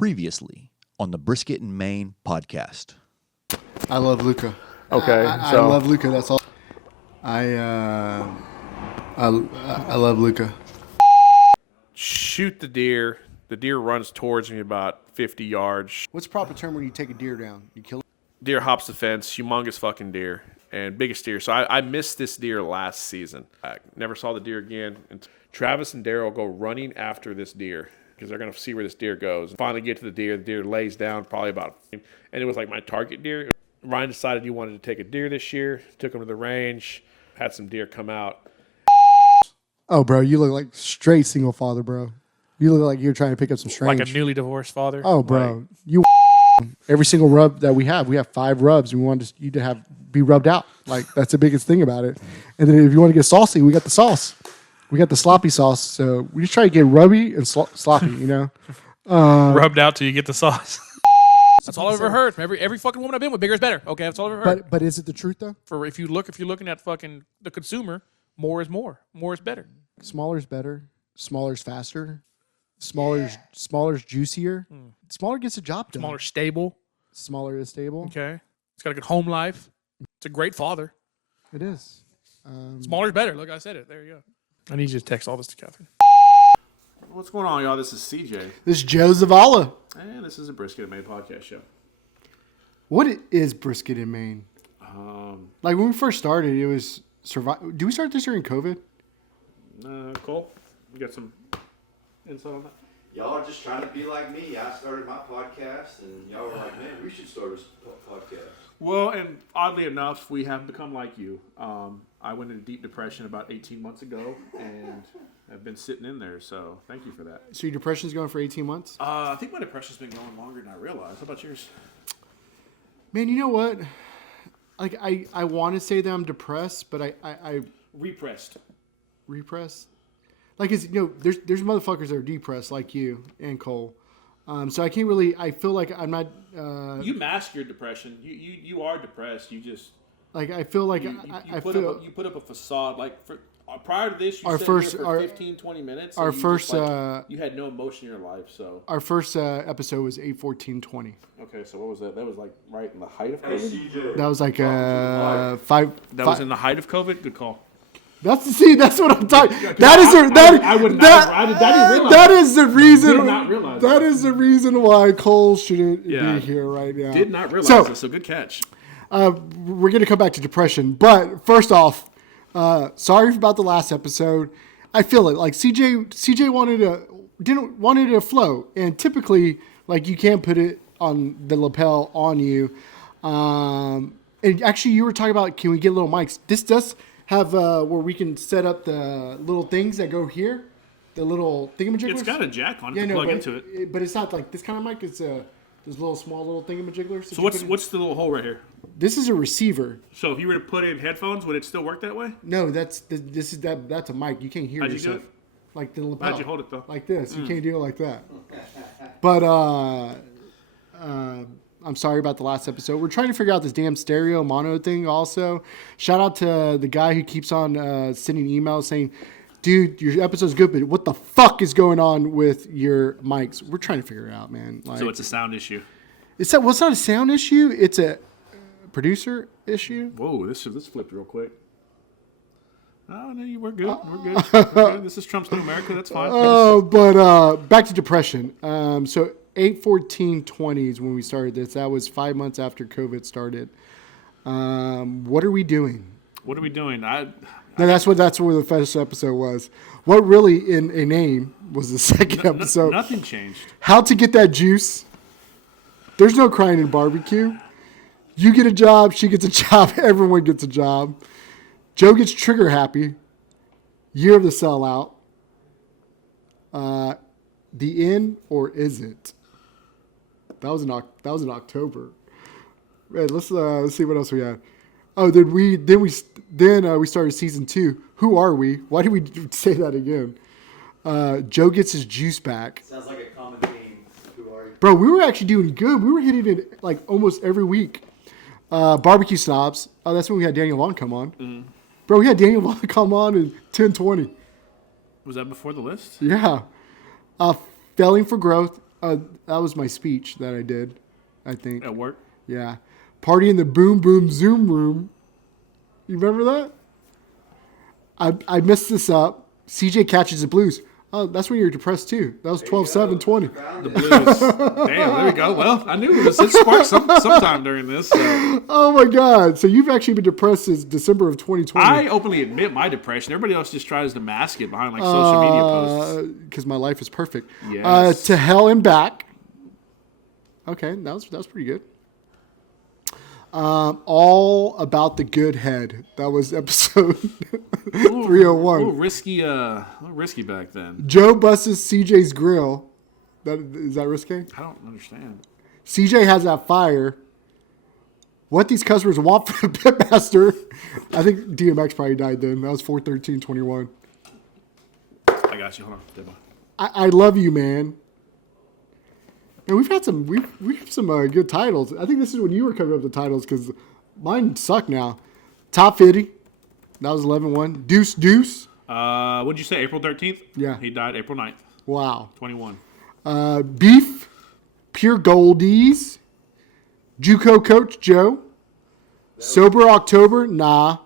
Previously on the Brisket and Maine podcast. I love Luca. Okay, I love Luca. That's all. I love Luca. shoot the deer. The deer runs towards me about 50 yards. What's the proper term when you take a deer down? You kill it? Deer hops the fence, humongous fucking deer, and biggest deer. So I missed this deer last season. I never saw the deer again. And Travis and Daryl go running after this deer because they're going to see where this deer goes. Finally get to the deer lays down probably about, and it was like my target deer. Ryan decided he wanted to take a deer this year, took him to the range, had some deer come out. Oh, bro, you look like straight single father, bro. You look like you're trying to pick up some strange. Like a newly divorced father. Oh, bro, you. Every single rub that we have 5 rubs. We want you to be rubbed out. Like that's the biggest thing about it. And then if you want to get saucy, we got the sauce. We got the sloppy sauce. So we just try to get rubby and sloppy. You know, Rubbed out till you get the sauce. That's all I've ever heard. Every fucking woman I've been with, bigger is better. Okay, that's all I've ever heard. but is it the truth though? For if you're looking at fucking the consumer, more is more. More is better. Smaller's better. Smaller's faster. Smaller's juicier. Smaller gets the job done. Smaller, stable. Smaller is stable. Okay, it's got a good home life. It's a great father. It is. Smaller's better. Look, I said it. There you go. I need you to text all this to Catherine. What's going on, y'all? This is CJ, This is Joe Zavala. and this is a Brisket and Maine podcast show. What is brisket in Maine? Like when we first started, it was survive. Do we start this during COVID? Cole, you got some insight on that? Y'all are just trying to be like me. I started my podcast, and y'all were like, man, we should start a podcast. Well, and oddly enough, we have become like you. I went into deep depression about 18 months ago, and I've been sitting in there, so thank you for that. So your depression's going for 18 months? I think my depression's been going longer than I realized. How about yours? Man, you know what? Like I want to say that I'm depressed, but I Repressed. repress. Like it's there's motherfuckers that are depressed like you and Cole. So I can't really. I feel like I'm not. You mask your depression. You are depressed. You just Like I feel like you I put feel up you put up a facade. Like for prior to this, you Our sat first- here for our- 15, 20 minutes. our and you first, just, like, you had no emotion in your life. So our first episode was 8/14/20. okay, so what was that? That was like right in the height of COVID. That was like 5. That was in the height of COVID. Good call. That's what I'm talking. That is I would not. I didn't realize. that is the reason. Did not realize that is the reason why Cole shouldn't Yeah. be here right now. Did not realize So this. So good catch. we're gonna come back to depression, but first off, sorry about the last episode. I feel it. Like CJ wanted to flow, and typically, like you can't put it on the lapel on you. And actually, you were talking about can we get little mics? This does have where we can set up the little things that go here, the little thingamajigglers. It's got a jack on it Yeah, to no, plug but, into it. But it's not like this kind of mic. It's those little small little thingamajigglers. that So you put in. what's the little hole right here? This is a receiver. So if you were to put in headphones, would it still work that way? No, that's a mic. You can't hear How'd you do yourself. it? Like the lapel. How'd you hold it though? Like this. You can't do it like that. But I'm sorry about the last episode. We're trying to figure out this damn stereo mono thing also. Shout out to the guy who keeps on sending emails saying, dude, your episode's good, but what the fuck is going on with your mics? We're trying to figure it out, man. Like, So it's a sound issue. it's not a sound issue. It's a producer issue. Whoa, this flipped real quick. Oh no, we're good. We're good. This is Trump's new America. That's fine. But back to depression. So 8/14/20 is when we started this. That was 5 months after COVID started. What are we doing? What are we doing? No, that's where the first episode was. What really in a name was the second episode. Nothing changed. How to get that juice. There's no crying in barbecue. You get a job, she gets a job, everyone gets a job. Joe gets trigger happy. Year of the sellout. The end or is it? That was in October. Man, let's see what else we had. Oh, then we started season 2. Who are we? Why did we say that again? Joe gets his juice back. Sounds like a common theme. Who are you? Bro, we were actually doing good. We were hitting it like almost every week. Barbecue snobs. Oh, that's when we had Daniel Vaughn come on. Mm-hmm. Bro, we had Daniel Vaughn come on in 10/20. Was that before the list? Yeah. Failing for growth. That was my speech that I did, I think. At work? Yeah. Party in the boom boom Zoom room. You remember that? I messed this up. CJ catches the blues. Oh, that's when you're depressed too. That was 12/7/20. The Blues. Damn, there we go. Well, I knew it sparked sometime during this. So. Oh my God! So you've actually been depressed since December of 2020. I openly admit my depression. Everybody else just tries to mask it behind like social media posts. Because my life is perfect. Yes. To hell and back. Okay, that was pretty good. All about the good head. That was episode 301. A little risky back then. Joe busts CJ's grill. Is that risky? I don't understand. CJ has that fire. What these customers want from the Pitmaster. I think DMX probably died then. That was 4/13/21. I got you. Hold on. Dead boy. I love you, man. And we've had some we have some good titles. I think this is when you were coming up with the titles because mine suck now. Top 50. That was 11-1. Deuce Deuce. What'd you say? April 13th? Yeah. He died April 9th. Wow. 21. Beef. Pure Goldies. JUCO Coach Joe. Sober October. Nah.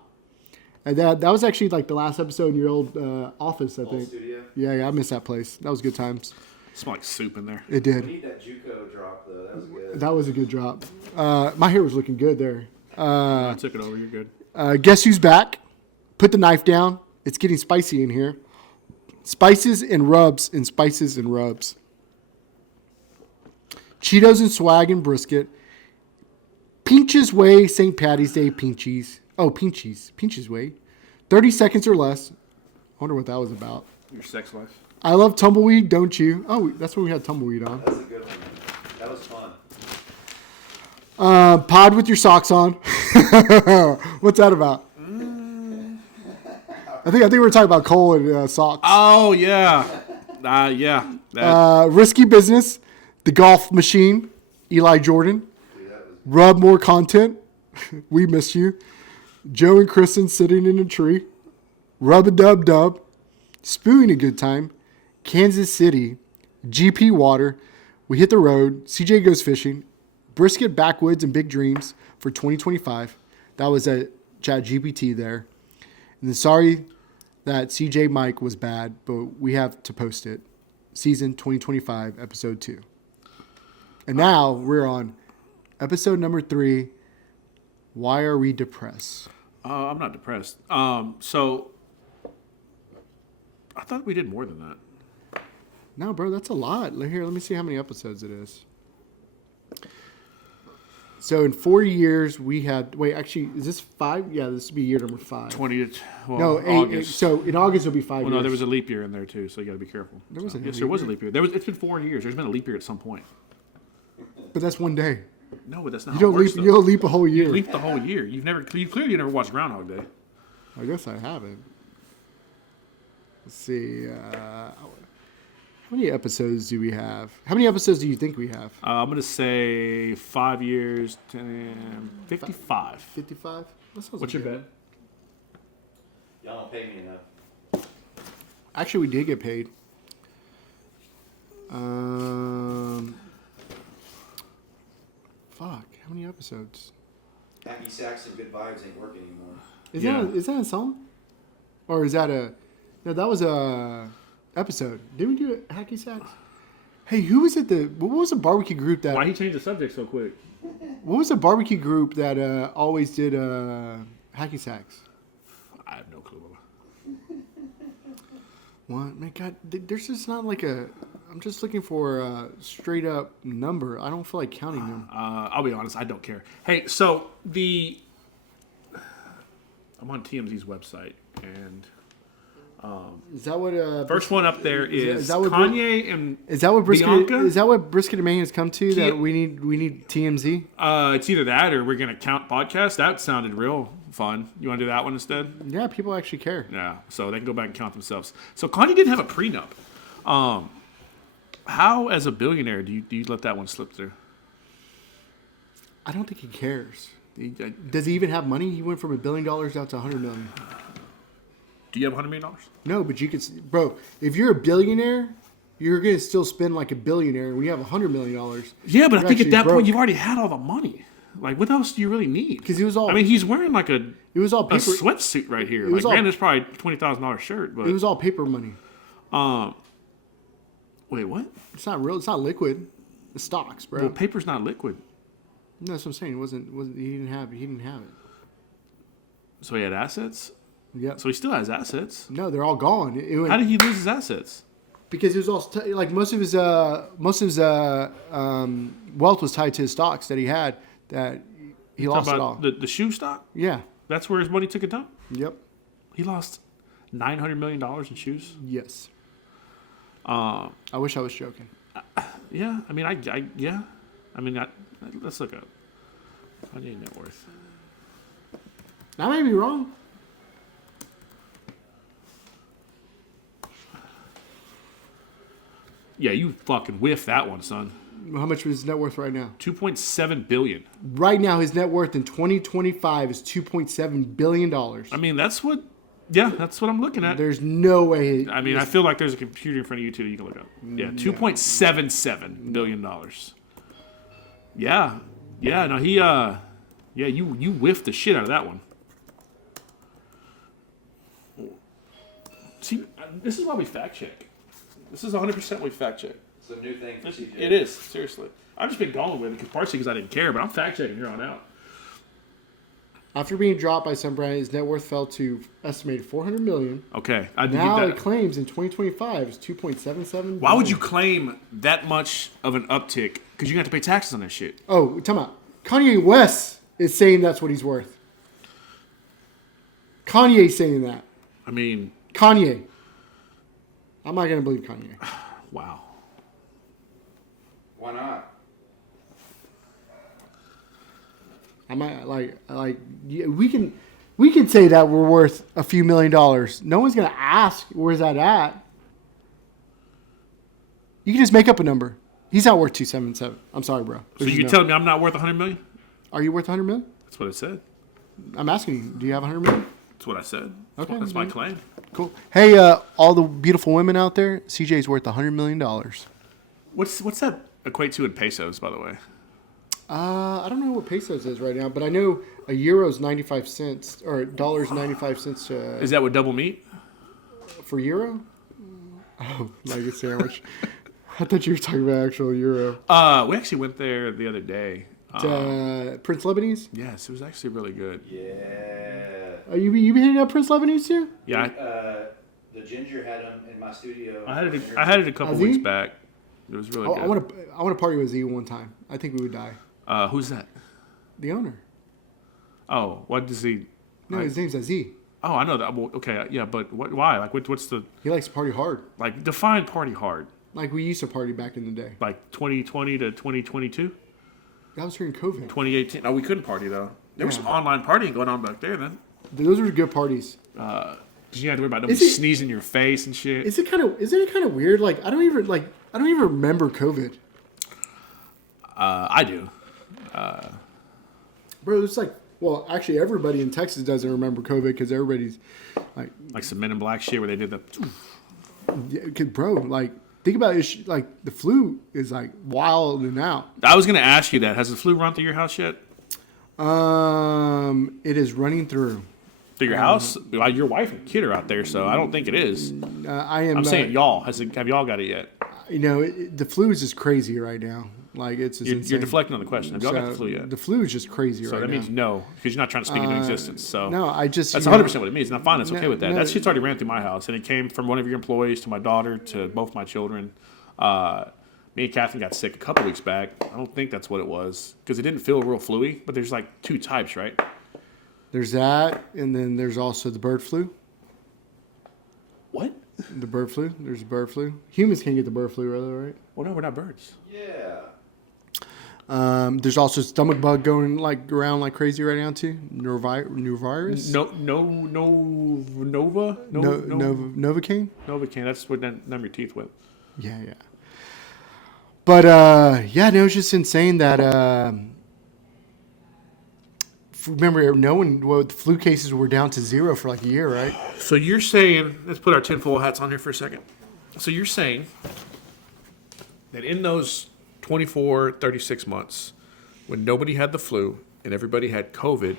And that was actually like the last episode in your old office, I think. Studio. Yeah, I missed that place. That was good times. Smell like soup in there. It We did. need that JUCO drop though. That was good. That was a good drop. My hair was looking good there. I took it over. You're good. Guess who's back? Put the knife down. It's getting spicy in here. Spices and rubs and spices and rubs. Cheetos and swag and brisket. Pinch's Way, St. Patty's Day, Pinchies. Oh, Pinchies. Pinch's Way. 30 seconds or less. I wonder what that was about. Your sex life. I love tumbleweed, don't you? Oh, that's when we had tumbleweed on. That was a good one. That was fun. Pod with your socks on. What's that about? I think we were talking about Cole and socks. Oh, yeah. Yeah. That, Risky Business. The Golf Machine. Eli Jordan. Rub More Content. We miss you. Joe and Kristen sitting in a tree. Rub-a-dub-dub. Spooing a Good Time. Kansas City. GP Water. We Hit the Road. CJ Goes Fishing. Brisket Backwoods and Big Dreams for 2025. That was at ChatGPT there. And then sorry that CJ Mike was bad, but we have to post it. Season 2025, episode 2. And now we're on episode number 3. Why are we depressed? I'm not depressed. So I thought we did more than that. No, bro, that's a lot. Here, let me see how many episodes it is. So in 4 years, we had... Wait, actually, is this 5? Yeah, this would be year number 5. 20th. Well, No, 8. August. So in August, it'll be 5 Well, years. no, there was a leap year in there too, so you got to be careful. There was a yes, leap there was a year? leap year. It's been 4 years. There's been a leap year at some point. But that's one day. No, but that's not You how don't it works. leap. You don't leap a whole year. You leap the whole year. You clearly never watched Groundhog Day. I guess I haven't. Let's see. How many episodes do we have? How many episodes do you think we have? I'm gonna say 5 years, 55. 55? That sounds What's your good. bet? Y'all don't pay me enough. Actually, we did get paid. Fuck. How many episodes? Hacky sacks and good vibes ain't working anymore. Is that a song? Or is that a... No, that was a episode. Did we do a Hacky Sacks? Hey, who was it? What was the barbecue group that... Why he changed the subject so quick? What was the barbecue group that always did Hacky Sacks? I have no clue. What? Man, God, there's just not like a... I'm just looking for a straight up number. I don't feel like counting them. I'll be honest, I don't care. Hey, so I'm on TMZ's website, and Is that what... first one up there is that what Kanye and Is that what Brisket? Bianca? Is that what Brisket and Maine has come to? That we need TMZ. It's either that or we're gonna count podcasts. That sounded real fun. You want to do that one instead? Yeah, people actually care. Yeah, so they can go back and count themselves. So Kanye didn't have a prenup. How, as a billionaire, do you let that one slip through? I don't think he cares. Does he even have money? He went from $1 billion out to $100 million. Do you have $100 million? No, but you could, bro. If you're a billionaire, you're going to still spend like a billionaire when you have $100 million. Yeah, but I You're think at actually that broke. point you've already had all the money. Like, what else do you really need? Because he was all. I mean, he's wearing like a it was all a paper. sweatsuit right here. It was Like, all- granted, it's probably $20,000 shirt, but It was all paper money. wait, what? It's not real. It's not liquid. It's stocks, bro. Well, paper's not liquid, No, that's what I'm saying. It wasn't. He didn't have. He didn't have it. so he had assets. Yeah. So he still has assets. No, they're all gone. It went, How did he lose his assets? because it was all like most of his wealth was tied to his stocks that he had that he lost Talk it all. about the shoe stock. Yeah. That's where his money took a dump. Yep. He lost $900 million in shoes. Yes. I wish I was joking. Yeah, I mean, yeah, I mean, let's look up Kanye net worth. I may be wrong. Yeah, you fucking whiffed that one, son. How much was his net worth right now? 2.7 billion. Right now, his net worth in 2025 is $2.7 billion. I mean, that's what I'm looking at. There's no way. I mean, I feel like there's a computer in front of you too that you can look up. Yeah, $2.77 billion. Yeah, no, you whiffed the shit out of that one. See, this is why we fact check. This is 100% we fact check. It's a new thing for CJ. It is, seriously. I've just been going with it, partially because I didn't care, but I'm fact checking here on out. After being dropped by some brand, his net worth fell to estimated $400 million. Okay, I did Now that. it claims in 2025 is $2.77. Why would you claim that much of an uptick? Because you're going to have to pay taxes on that shit. Oh, time out. Kanye West is saying that's what he's worth. Kanye's saying that. I mean, Kanye. I'm not gonna believe Kanye. wow. Why not? I might like yeah, we can say that we're worth a few $1 million. No one's gonna ask where's that at. You can just make up a number. He's not worth 277. I'm sorry, bro. So you telling me I'm not worth $100 million? Are you worth 100 million? That's what I said. I'm asking you. Do you have 100 million? That's what I said. Okay, That's my man. claim. Cool. Hey, all the beautiful women out there, CJ's worth $100 million. What's that equate to in pesos, by the way? I don't know what pesos is right now, but I know a euro's 95 cents or a dollar's 95 cents Is that what double meat? for euro. Oh, like a sandwich. I thought you were talking about actual euro. We actually went there the other day. Prince Lebanese. Yes, it was actually really good. Yeah. Are you been hitting up Prince Lebanese too? Yeah, The ginger had them in my studio. I had it a couple Has he? weeks back. It was really good. I want to party with Z one time. I think we would die. Who's that? The owner. Oh, what does he? No, his name's Aziz. Oh, I know that. Well, okay, yeah, but why? Like, what's the He likes to party hard, like define party hard? like we used to party back in the day. Like 2020 to 2022, That was during COVID. 2018. No, we couldn't party though. There was some online partying going on back there then. Those were good parties. Cause you had to worry about them Is it- sneezing in your face and shit. Isn't it kind of weird? Like I don't even remember COVID, I do. bro. It's like, well, actually, everybody in Texas doesn't remember COVID because everybody's like, Like some Men in Black shit where they did the. yeah, 'cause, bro, like think about it. Like the flu is like wild and out. I was gonna ask you that. Has the flu run through your house yet? It is running through. Through your house? Well, your wife and kid are out there, so I don't think it is. I am. I'm saying y'all. Have y'all got it yet? You know, the flu is just crazy right now. Like it's just You're insane. deflecting on the question. Have y'all got the flu yet? The flu is just crazy So right that now. means no, because you're not trying to speak into existence. So No, I just that's you know, 100% what it means. Now, fine, it's okay with that. no. That shit's already ran through my house, and it came from one of your employees to my daughter to both my children. Me and Catherine got sick a couple weeks back. I don't think that's what it was because it didn't feel real flu-y. But there's like two types, right? There's that, and then there's also the bird flu. What? The bird flu. There's bird flu. Humans can't get the bird flu, rather, right? Well, no, we're not birds. Yeah. There's also stomach bug going like around like crazy right now too. Norovirus. Nova? Novocaine. Novocaine. That's what numb your teeth with. Yeah. But yeah, no, it's just insane that remember the flu cases were down to 0 for like a year, right? So you're saying, let's put our tinfoil hats on here for a second. So you're saying that in those 24, 36 months, when nobody had the flu and everybody had COVID,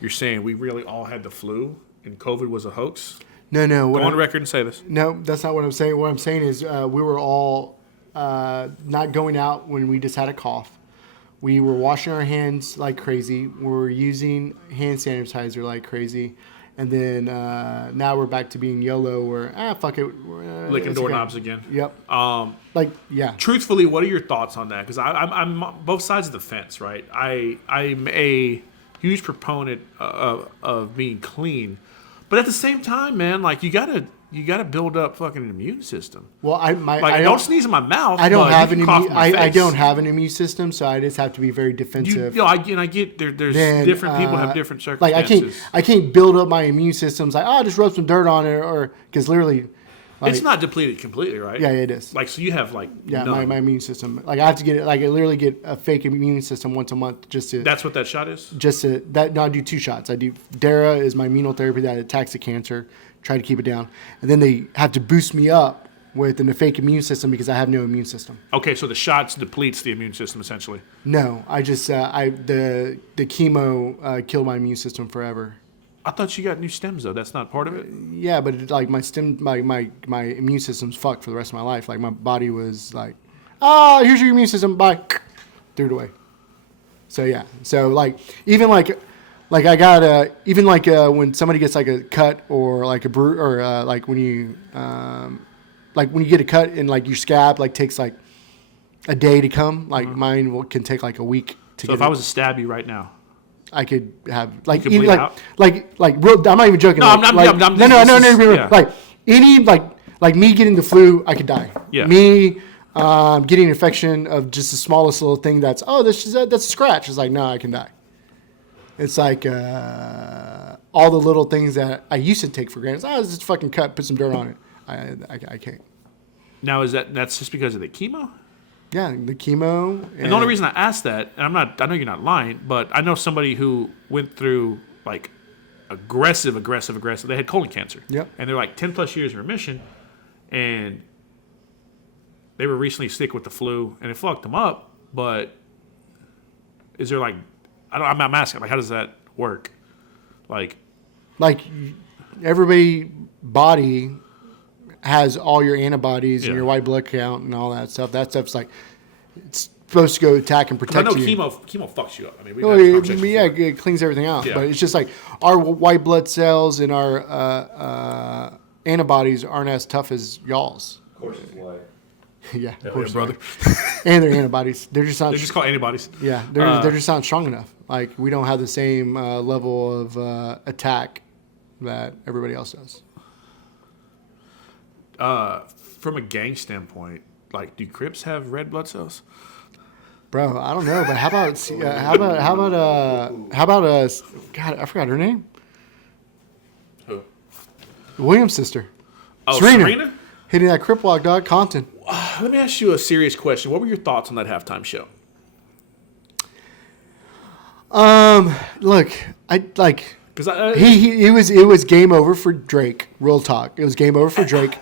you're saying we really all had the flu and COVID was a hoax? No. Go on record and say this. No, that's not what I'm saying. What I'm saying is we were all not going out when we just had a cough. We were washing our hands like crazy. We were using hand sanitizer like crazy. And then now we're back to being YOLO where, fuck it. Licking doorknobs again. Yep. Yeah. Truthfully, what are your thoughts on that? Because I'm both sides of the fence, right? I'm a huge proponent of being clean. But at the same time, man, like you gotta build up fucking an immune system. Well, I don't sneeze in my mouth. I don't have an I don't have an immune system, so I just have to be very defensive. I get there's different people have different like circumstances. I can't build up my immune systems like just rub some dirt on it or because literally. It's not depleted completely, right? Yeah, it is. Like, so you have like my immune system. Like I have to get it. Like I literally get a fake immune system once a month just to. That's what that shot is. I do 2 shots. I do Dara is my immunotherapy that attacks the cancer. Try to keep it down, and then they have to boost me up with a fake immune system because I have no immune system. Okay, so the shots depletes the immune system essentially. No, I just the chemo killed my immune system forever. I thought you got new stems though. That's not part of it. Yeah, but like my immune system's fucked for the rest of my life. Like my body was like, here's your immune system, bye, threw it away. So yeah, so like even like I got even like when somebody gets like a cut or like a or like when you get a cut and like your scab like takes like a day to come. Like mine can take like a week to. So if I was to stab you right now. I could have like could even bleed like real. I'm not even joking. No, like, I'm no. yeah. Like any like me getting the flu, I could die. Yeah. Me getting an infection of just the smallest little thing that's that's a scratch. It's like no, I can die. It's like all the little things that I used to take for granted. It's just a fucking cut, put some dirt on it. I can't. Now that's just because of the chemo? Yeah, the chemo. And the only reason I asked that, and I know you're not lying, but I know somebody who went through like aggressive. They had colon cancer. Yep. And they're like 10 plus years in remission, and they were recently sick with the flu, and it fucked them up. But is there like, I'm asking, like, how does that work? Like everybody body has all your antibodies and Yeah. your white blood count and all that stuff. That stuff's like it's supposed to go attack and protect I know you. chemo fucks you up. I mean, we Oh, had this conversation before. it cleans everything out. Yeah. But it's just like our white blood cells and our antibodies aren't as tough as y'all's. Of course it's white. Yeah, of Yeah, course, brother. and their antibodies. They're just not. They're just called antibodies. Yeah, they're just not strong enough. Like we don't have the same level of attack that everybody else does. From a gang standpoint, like, do Crips have red blood cells? Bro, I don't know, but how about God, I forgot her name. Who? Williams' sister. Oh, Serena. Hitting that Crip walk, dog. Compton. Let me ask you a serious question. What were your thoughts on that halftime show? Look, I like. Because It was game over for Drake. Real talk. It was game over for Drake.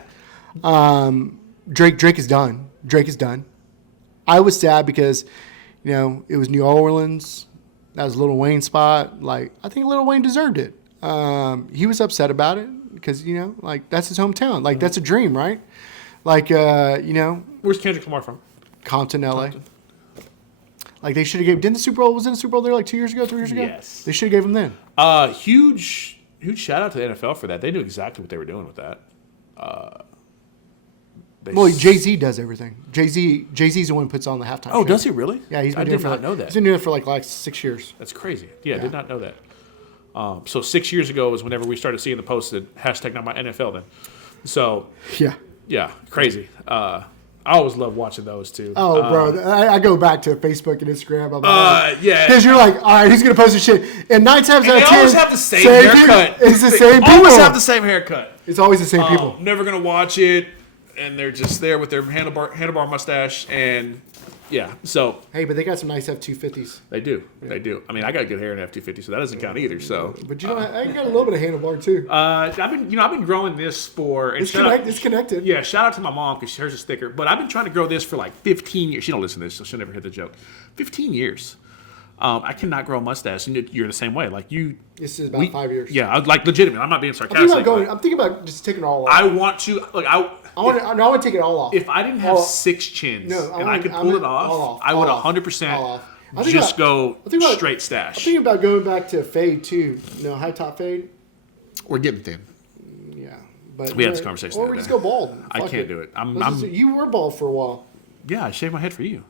Drake is done. Drake is done. I was sad because, it was New Orleans. That was Lil Wayne's spot. Like, I think Lil Wayne deserved it. He was upset about it because, like, that's his hometown. Like, that's a dream, right? Like, where's Kendrick Lamar from? Compton, LA. Like, they should have gave. Didn't the Super Bowl was in the Super Bowl there like 2 years ago, 3 years ago? Yes. They should have gave him then. Huge shout out to the NFL for that. They knew exactly what they were doing with that. Well, Jay-Z does everything. Jay-Z's the one who puts on the halftime show. Does he really? Yeah, he's been I doing did it not for know that. He's been doing it for like 6 years. That's crazy. Yeah, I did not know that. So 6 years ago was whenever we started seeing the posts that hashtag not my NFL then. So Yeah. crazy. I always love watching those too. Oh, bro, I go back to Facebook and Instagram. I'm like, yeah. because you're like, all right, who's gonna post this shit? And 9 times out of 10, They always have the same haircut. It's the same people. Always have the same haircut. It's always the same people. Never gonna watch it, and they're just there with their handlebar mustache, and Yeah. So Hey, but they got some nice F-250s. they do. They do. I mean, I got good hair in F-250, so that doesn't count either. So. But you know, I got a little bit of handlebar too. I've been growing this for. And It's connected. Yeah, shout out to my mom because hers is thicker. But I've been trying to grow this for like 15 years. She don't listen to this, so she'll never hear the joke. 15 years. I cannot grow a mustache, and you're the same way. Like you. This is about 5 years. Yeah, like legitimate. I'm not being I'm sarcastic. thinking about just taking it all off. I want to. Like I want to take it all off. If I didn't have All- 6 chins No, and I could pull it off, I would 100% just go straight stash. I'm thinking about going back to fade too. High top fade. We're getting thin. Yeah, but We had this conversation Or the we other just day. go bald. I Fuck can't do it. You were bald for a while. Yeah, I shaved my head for you.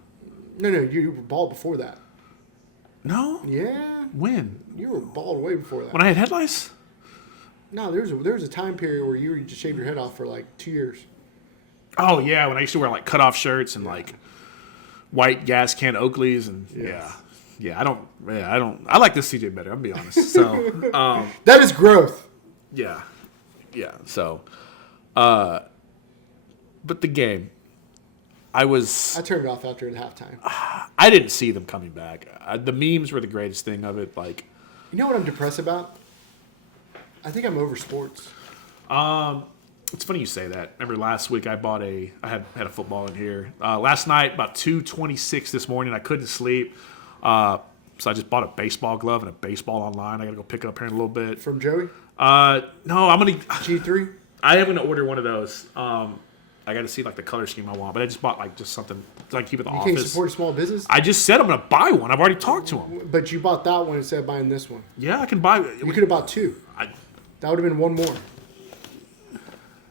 No, you were bald before that. No? Yeah, When? you were bald way before that. When I had head lice? No, there was a time period where you just shaved your head off for like 2 years. Oh, yeah, when I used to wear like cutoff shirts and like white gas can Oakleys and I like this CJ better, I'll be honest. So, That is growth. yeah. So, but the game, I turned it off after halftime. I didn't see them coming back. The memes were the greatest thing of it. Like, You know what I'm depressed about? I think I'm over sports. it's funny you say that. Remember last week I had a football in here. Last night about 2:26 this morning, I couldn't sleep. So I just bought a baseball glove and a baseball online. I got to go pick up here in a little bit. From Joey? No, I'm going to G3? I am going to order one of those. I got to see like the color scheme I want, but I just bought like just something to like keep at the You can't office. support a small business? I just said I'm going to buy one. I've already talked to him. But you bought that one instead of buying this one. Yeah, I can buy. You could have bought two. I, That would have been one more.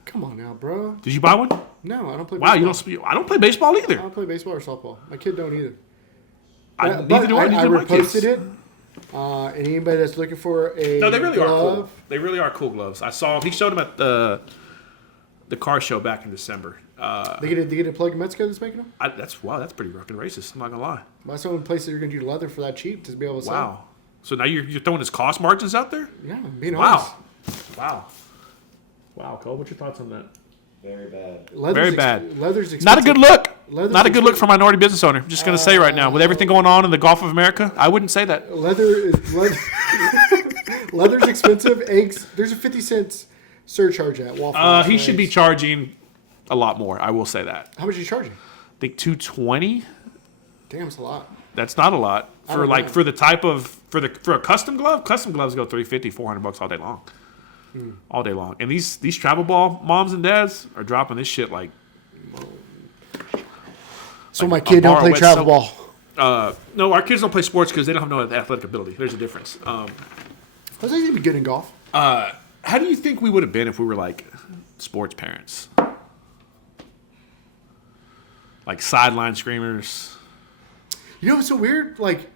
Come on now, bro. did you buy one? No, I don't play Wow, baseball. I don't play baseball I either. don't play baseball or softball. My kid don't either. Neither do I. I Neither do my kids. reposted it. And anybody that's looking for a No, they really are glove, cool. They really are cool gloves. I saw he showed them at the car show back in December. They get a plug in Mexico that's making them? That's pretty fucking racist. I'm not gonna lie. That's the only place that you're going to do leather for that cheap to be able to sell. Wow. So now you're throwing his cost margins out there? Yeah, being honest. Wow. Wow, Cole, what's your thoughts on that? Very bad. Leather's Very bad. Leather's expensive. Not a good look. Leather's Not a good look expensive. for a minority business owner. I'm just gonna say right now, with everything going on in the Gulf of America, I wouldn't say that. Leather's expensive. Eggs. There's a 50 cents surcharge at Waffle House. He for should be eggs. charging a lot more. I will say that. How much are you charging? I think $220. Damn, it's a lot. That's not a lot for don't like know. for the type of for a custom glove. Custom gloves go $350, $400 all day long, all day long. And these travel ball moms and dads are dropping this shit like. So Like my a kid don't bar play wet travel soap. ball. No, our kids don't play sports because they don't have no athletic ability. There's a difference. I was thinking he'd be good in golf. How do you think we would have been if we were like sports parents? Like sideline screamers. You know what's so weird? Like,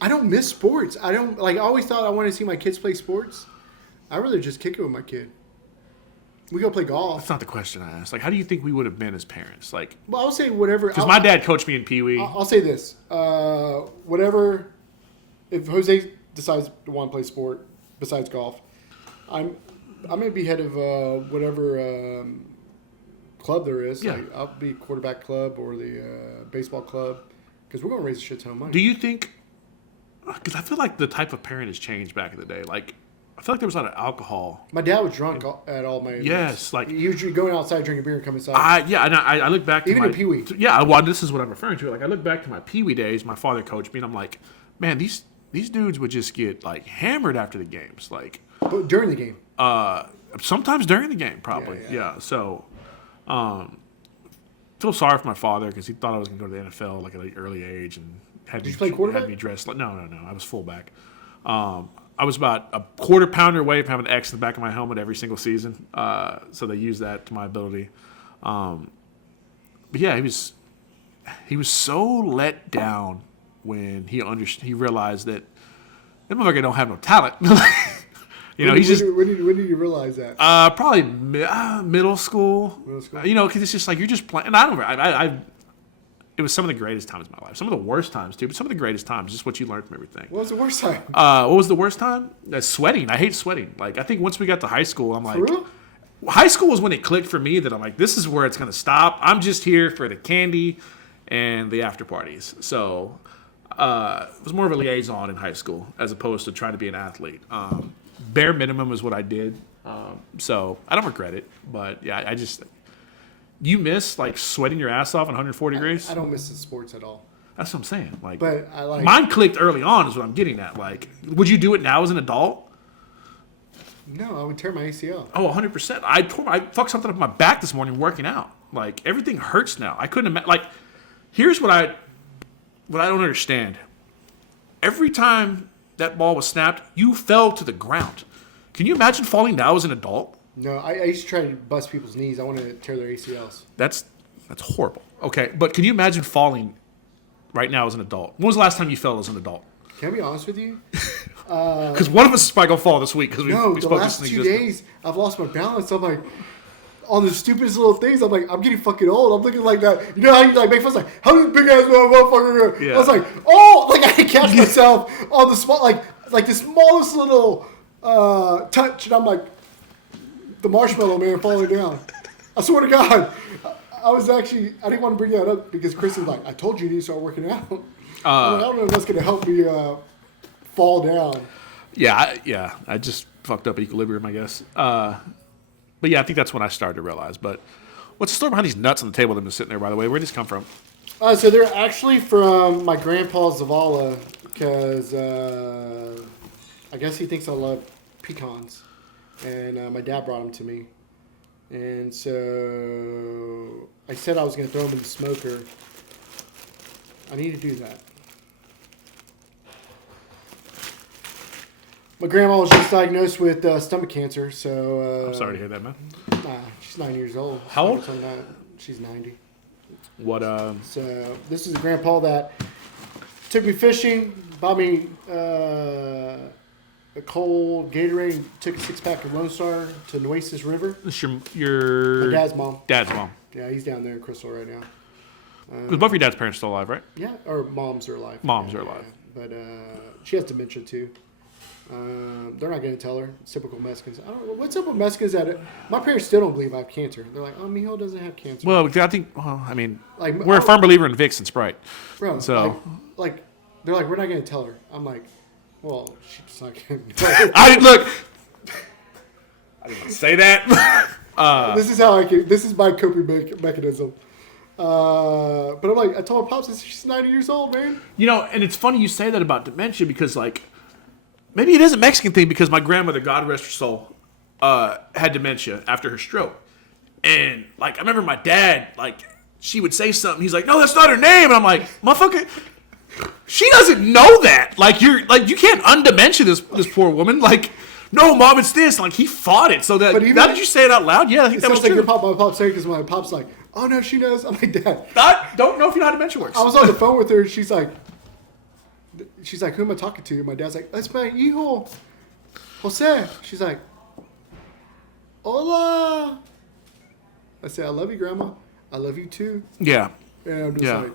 I don't miss sports. I don't like. I always thought I wanted to see my kids play sports. I'd rather just kick it with my kid. We go play golf. That's not the question I asked. Like, how do you think we would have been as parents? Like, Well, I'll say whatever. because my dad coached me in Pee Wee. I'll say this. Whatever. If Jose decides to want to play sport besides golf, I'm gonna be head of whatever club there is. Yeah. Like, I'll be quarterback club or the baseball club because we're gonna raise a shit ton of money. Do you think? Because I feel like the type of parent has changed back in the day. Like, I feel like there was a lot of alcohol. My dad was drunk at all my events. Yes, like- he usually going outside drinking beer and come inside. I look back to Even my in Pee Wee. Yeah, well, this is what I'm referring to. Like, I look back to my Pee Wee days. My father coached me, and I'm like, man, these dudes would just get like hammered after the games. Like, But during the game. sometimes during the game, probably. Yeah. Yeah. So, feel sorry for my father because he thought I was going to go to the NFL like at an early age and had you play quarterback? Had me dressed like no. I was fullback. I was about a quarter pounder away from having an X in the back of my helmet every single season. So they used that to my ability. But yeah, he was so let down when he realized that that motherfucker don't have no talent. You know, he's just When did you realize that? probably middle school. Middle school. You know, because it's just like you're just playing. And I it was some of the greatest times of my life. Some of the worst times too, but some of the greatest times. Just what you learned from everything. What was the worst time? What was the worst time? Sweating. I hate sweating. Like I think once we got to high school, I'm like, For real? high school was when it clicked for me that I'm like, this is where it's going to stop. I'm just here for the candy and the after parties. So it was more of a liaison in high school as opposed to trying to be an athlete. Bare minimum is what I did. So I don't regret it. But yeah, you miss like sweating your ass off in 140 degrees? I don't miss the sports at all. That's what I'm saying. Like, But I like mine clicked early on is what I'm getting at. Like, would you do it now as an adult? No, I would tear my ACL. Oh, 100%. I fucked something up my back this morning working out. Like, everything hurts now. I couldn't imagine. Like, here's what I don't understand. Every time that ball was snapped, you fell to the ground. Can you imagine falling now as an adult? No, I used to try to bust people's knees. I want to tear their ACLs. That's horrible. Okay, but can you imagine falling right now as an adult? When was the last time you fell as an adult? Can I be honest with you? Because one of us is probably going to fall this week because we No, the spoke last this 2 thing. days, I've lost my balance. I'm like, on the stupidest little things, I'm like, I'm getting fucking old. I'm looking like that. You know how you like make fun like, how this big ass motherfucker? Yeah. I was like, oh, like I can catch myself on the small, like the smallest little touch, and I'm like, the marshmallow man falling down. I swear to God, I didn't want to bring that up because Chris is like, I told you to start working out. I'm like, I don't know if that's gonna help me fall down. Yeah, I just fucked up equilibrium, I guess. But yeah, I think that's when I started to realize. But what's the story behind these nuts on the table that have been sitting there, by the way? Where did these come from? So they're actually from my grandpa Zavala because I guess he thinks I love pecans, and my dad brought them to me, and so I said I was going to throw them in the smoker. I need to do that. My grandma was just diagnosed with stomach cancer, so... I'm sorry to hear that, man. She's 9 years old. How old? She's 90. What? So this is a grandpa that took me fishing, bought me a cold Gatorade, took a 6-pack of Lone Star to Nueces River. This your My dad's mom. dad's mom. Yeah, he's down there in Crystal right now. Because both of your dad's parents still alive, right? Yeah, or moms are alive. Moms Yeah, are alive. yeah. But she has dementia too. They're not going to tell her. It's typical Mexicans. I don't know what's up with Mexicans that my parents still don't believe I have cancer. They're like, oh, Mijo doesn't have cancer. Well, I think. Well, I mean, Like, we're a firm believer in Vicks and Sprite. Bro, So like they're like, we're not going to tell her. I'm like, well, she's not going to. I didn't look. I didn't want to say that. This is how I can. This is my coping mechanism. But I'm like, I told my pops, I said, she's 90 years old, man. You know, and it's funny you say that about dementia because, like, maybe it is a Mexican thing because my grandmother, God rest her soul, had dementia after her stroke. And, like, I remember my dad, like, she would say something. He's like, no, that's not her name. And I'm like, motherfucker, she doesn't know that. Like, you can't undementia this poor woman. Like, no, mom, it's this. Like, he fought it. So that, now that you say it out loud, yeah, I think It that was sounds like true. your pop, my pop's saying because my pop's like, oh, no, she knows. I'm like, Dad. I don't know if you know how dementia works. I was on the phone with her, and she's like, who am I talking to? My dad's like, that's my hijo, Jose. She's like, hola. I said, I love you, Grandma. I love you, too. Yeah. And I'm just Yeah. like,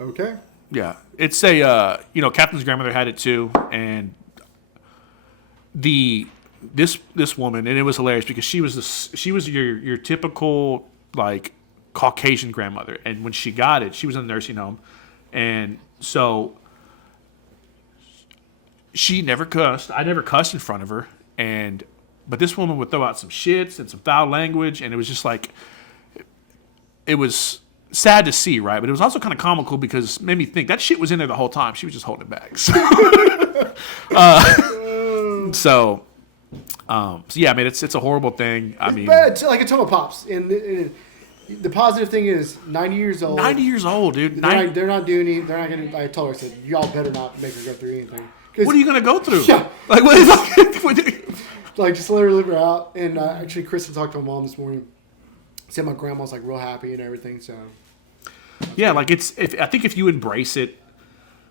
okay. Yeah, it's a Captain's grandmother had it too, and this woman, and it was hilarious because she was your typical like Caucasian grandmother, and when she got it, she was in a nursing home, and so she never cussed. I never cussed in front of her, but this woman would throw out some shits and some foul language, and it was just like it was sad to see, right? But it was also kind of comical because it made me think that shit was in there the whole time. She was just holding it back. So yeah, I mean, it's a horrible thing. I mean, But like I told my pops, and the positive thing is 90 years old. 90 years old, dude. They're not doing anything. They're not going to. I told her, I said, y'all better not make her go through anything. What are you gonna go through? Yeah. Like what? Like, just let her live her out. And actually, Kristen talked to my mom this morning. Said my grandma's like real happy and everything. So Yeah, like I think if you embrace it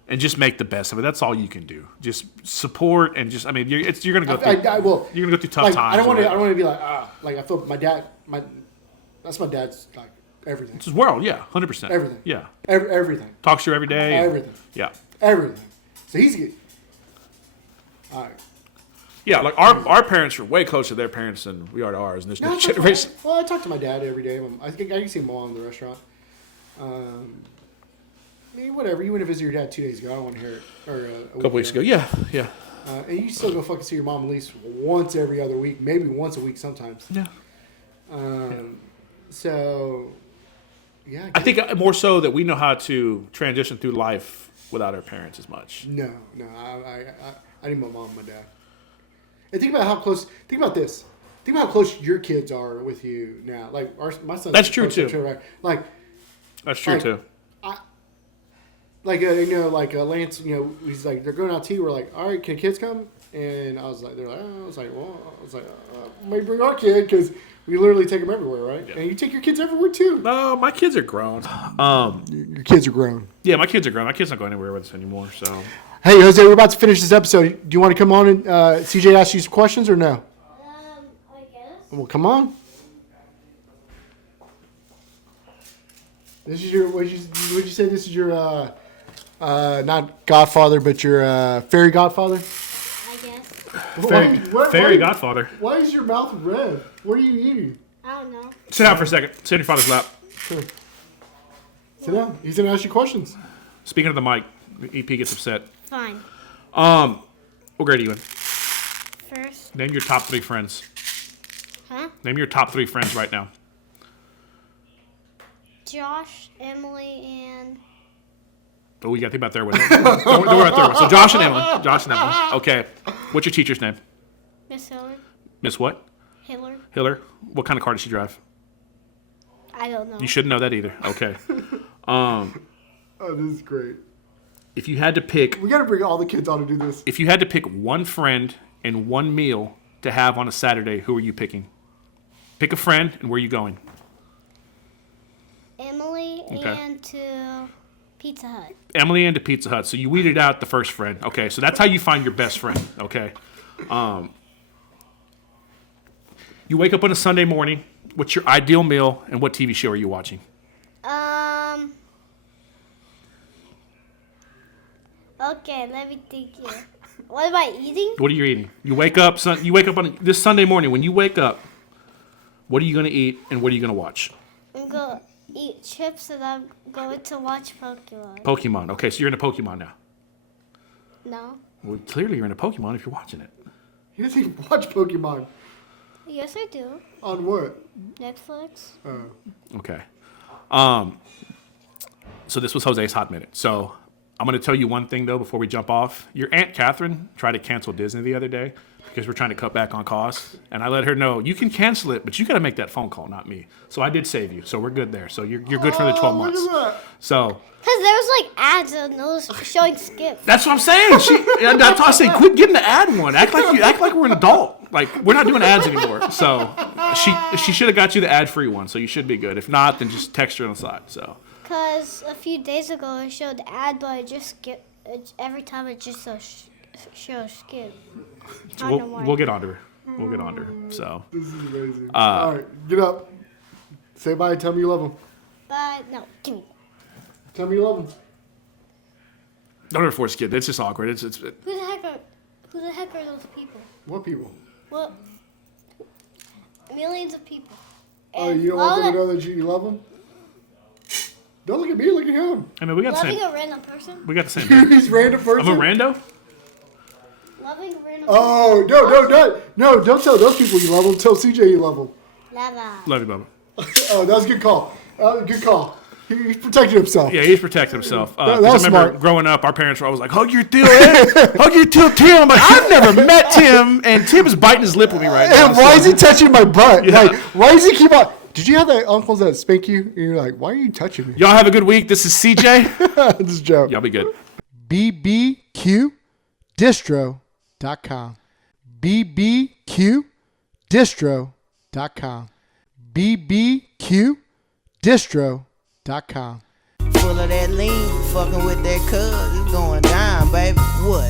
and just make the best of it, that's all you can do. Just support and just. I mean, you're gonna go through. I will. You're gonna go through tough Like, times. I don't want with to. I it. don't want to be like like I feel my dad. That's my dad's like everything. It's his world, yeah, 100%. Everything. Yeah, Everything. talks to her every day. Everything. Yeah. Everything. So he's good. All right. Yeah, like our parents are way closer to their parents than we are to ours, and this No, new generation. I talk to my dad every day. I can see mom in the restaurant. I mean, whatever. You went to visit your dad 2 days ago. I don't want to hear it. Or A couple weeks ago. Yeah. And you still go fucking see your mom at least once every other week, maybe once a week sometimes. Yeah. So, yeah. I think more so that we know how to transition through life without our parents as much. No. I need my mom and my dad. And think about how close. Think about this. Think about how close your kids are with you now. Like my son. That's true too. Right? Like That's true too. Like Lance, he's like they're going out to eat. We're like, all right, can kids come? And I was like, they're like, oh. I was like, maybe bring our kid because we literally take them everywhere, right? Yeah. And you take your kids everywhere too. No, my kids are grown. Your kids are grown. Yeah, my kids are grown. My kids not going anywhere with us anymore. So, hey, Jose, we're about to finish this episode. Do you want to come on and CJ ask you some questions or no? I guess. Well, come on. This is your. What'd you say? This is your not godfather, but your fairy godfather. I guess. fairy godfather. Why is your mouth red? What are you eating? I don't know. Sit down for a second. Sit in your father's lap. Sure. Sit down. He's gonna ask you questions. Speaking of the mic, EP gets upset. Fine. What grade are you in? First. Name your top 3 friends. Huh? Name your top 3 friends right now. Josh, Emily, and... Oh, you got to think about third one. Don't worry about third one. So Josh and Emily. Okay. What's your teacher's name? Miss Hiller. Miss what? Hiller. What kind of car does she drive? I don't know. You shouldn't know that either. Okay. Oh, this is great. If you had to pick... We got to bring all the kids on to do this. If you had to pick one friend and one meal to have on a Saturday, who are you picking? Pick a friend and where are you going? Emily Okay. and to Pizza Hut. Emily and to Pizza Hut. So you weeded out the first friend. Okay, so that's how you find your best friend. Okay. You wake up on a Sunday morning. What's your ideal meal and what TV show are you watching? Okay, let me think here. What am I eating? What are you eating? You wake up on this Sunday morning. When you wake up, what are you going to eat and what are you going to watch? I'm going to eat chips and I'm going to watch Pokemon. Pokemon. Okay, so you're into Pokemon now. No. Well, clearly you're into Pokemon if you're watching it. He doesn't even watch Pokemon. Yes, I do. On what? Netflix. Okay. So this was Jose's Hot Minute. So I'm going to tell you one thing, though, before we jump off. Your Aunt Catherine tried to cancel Disney the other day because we're trying to cut back on costs. And I let her know, you can cancel it, but you got to make that phone call, not me. So I did save you. So we're good there. So you're good for the 12 months. Look at that. So Because there was like ads and those showing Skip. that's what I'm saying. That's why I say, quit getting the ad one. Act like we're an adult. Like, we're not doing ads anymore. So she should have got you the ad-free one. So you should be good. If not, then just text her on the side. So. Because a few days ago it showed ad, but it just skip. Every time it just shows Skip. I don't know why. We'll get onto her. We'll get onto her. So. This is amazing. All right, get up. Say bye. Tell me you love them. But no, give me. Tell me you love them. Don't ever force a kid. It's just awkward. It's Who the heck are those people? What people? What? Millions of people. Oh, And you don't want them all to know that you love them? Don't look at me. Look at him. I mean, we got the loving same. a random person. We got the same. He's random person. I'm a rando. Loving a random Oh no! Don't tell those people you love them. Tell CJ you love them. person. Lava. Love you, Bubba. Oh, that was a good call. Good call. He's protecting himself. Yeah, he's protecting himself. That 'cause was I remember smart. growing up, our parents were always like, "Hug your Theo, Ed. Hug your Theo, Tim." I'm like, I've never met Tim, and Tim is biting his lip with me right now. And why is he touching my butt? Yeah. Like, why does he keep on? Did you have that uncles that spank you? And you're like, why are you touching me? Y'all have a good week. This is CJ. This is Joe. Y'all be good. bbqdistro.com. bbqdistro.com. bbqdistro.com. Full of that lean, fucking with that cuz, it's going down, baby. What?